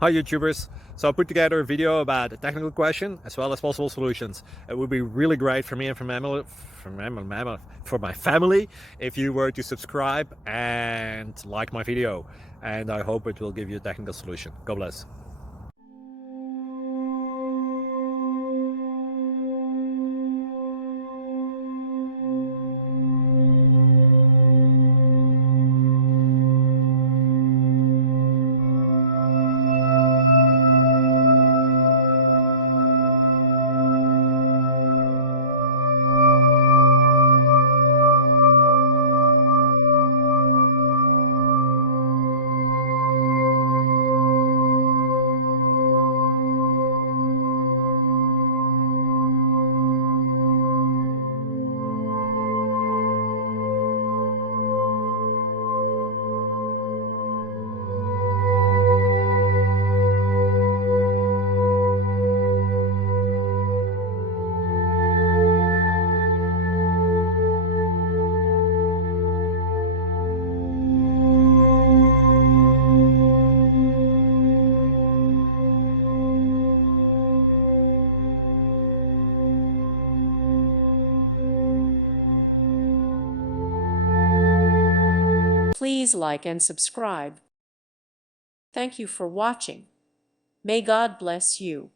Hi YouTubers! So I put together a video about a technical question as well as possible solutions. It would be really great for me and for my family if you were to subscribe and like my video, and I hope it will give you a technical solution. God bless. Please like and subscribe. Thank you for watching. May God bless you.